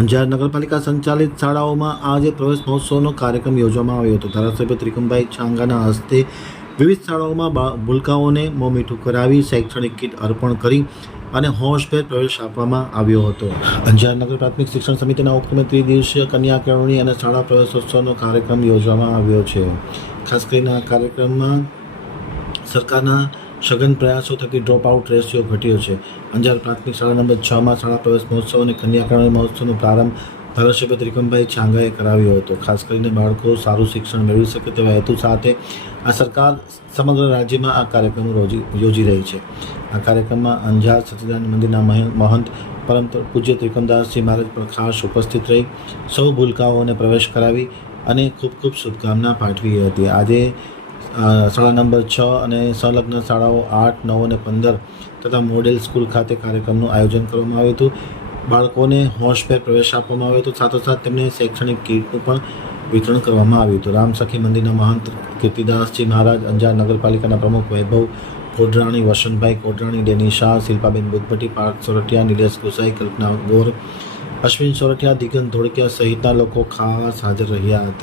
અંજાર નગરપાલિકા સંચાલિત શાળાઓમાં આજે પ્રવેશ મહોત્સવનો કાર્યક્રમ યોજવામાં આવ્યો હતો. ધારાસભ્ય ત્રિકમભાઈ છાંગાના હસ્તે વિવિધ શાળાઓમાં ભૂલકાઓને મોં મીઠું કરાવી શૈક્ષણિક કીટ અર્પણ કરી અને હોશભેર પ્રવેશ આપવામાં આવ્યો હતો. અંજાર નગર પ્રાથમિક શિક્ષણ સમિતિના ઉપક્રમે ત્રિદિવસીય કન્યા કેળવણી અને શાળા પ્રવેશોત્સવનો કાર્યક્રમ યોજવામાં આવ્યો છે. ખાસ કરીને આ કાર્યક્રમમાં સરકારના સઘન પ્રયાસો થકી ડ્રોપ આઉટ રેશિયો ઘટ્યો છે. અંજાર પ્રાથમિક શાળા નંબર છમાં શાળા પ્રવેશ મહોત્સવ અને કન્યાકરણ મહોત્સવનો પ્રારંભ ધારાસભ્ય ત્રિકમભાઈ છાંગાએ કરાવ્યો હતો. ખાસ કરીને બાળકો સારું શિક્ષણ મેળવી શકે તેવા હેતુ સાથે આ સરકાર સમગ્ર રાજ્યમાં આ કાર્યક્રમો યોજી રહી છે. આ કાર્યક્રમમાં અંજાર સચિદાનંદ મંદિરના મહ- મહંત પરમ પૂજ્ય ત્રિકમદાસજી મહારાજ પણ ખાસ ઉપસ્થિત રહી, સૌ ભૂલકાઓને પ્રવેશ કરાવી અને ખૂબ ખૂબ શુભકામના પાઠવી હતી. આજે શાળા નંબર છ અને સંલગ્ન શાળાઓ આઠ, નવ અને પંદર તથા મોડેલ સ્કૂલ ખાતે કાર્યક્રમનું આયોજન કરવામાં આવ્યું હતું. બાળકોને હોશભેર પ્રવેશ આપવામાં આવ્યો હતો. સાથોસાથ તેમને શૈક્ષણિક કીટનું પણ વિતરણ કરવામાં આવ્યું હતું. રામસખી મંદિરના મહંત કીર્તિદાસજી મહારાજ, અંજાર નગરપાલિકાના પ્રમુખ વૈભવ કોડરાણી, વસંતભાઈ કોડરાણી, ડેની શાહ, શિલ્પાબેન બુદ્ધભટ્ટી, પાર્થ સોરઠિયા, નિલેશ ગુસાઈ, કલ્પના ગોર, અશ્વિન સોરઠિયા, દિગંત ધોળકિયા સહિતના લોકો ખાસ હાજર રહ્યા હતા.